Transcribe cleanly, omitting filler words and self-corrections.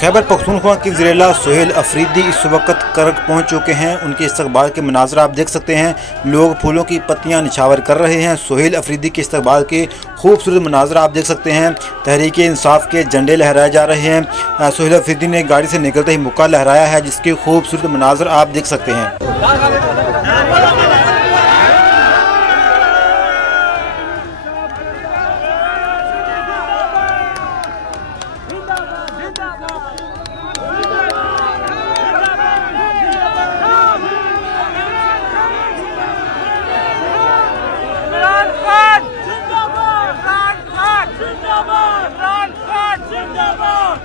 खैबर पख्तूनख्वा के ज़िला सोहेल अफरीदी इस वक्त करक पहुंच चुके हैं। उनके इस्तकबाल के मनाज़र आप देख सकते हैं। लोग फूलों की पत्तियां निछावर कर रहे हैं। सोहेल अफरीदी के इस्तकबाल के खूबसूरत मनाज़र आप देख सकते हैं। तहरीक इंसाफ के झंडे लहराए जा रहे हैं। सोहेल अफरीदी ने गाड़ी से निकलते ही मुक्का लहराया है, जिसके खूबसूरत मनाज़र आप देख सकते हैं। जिंदाबाद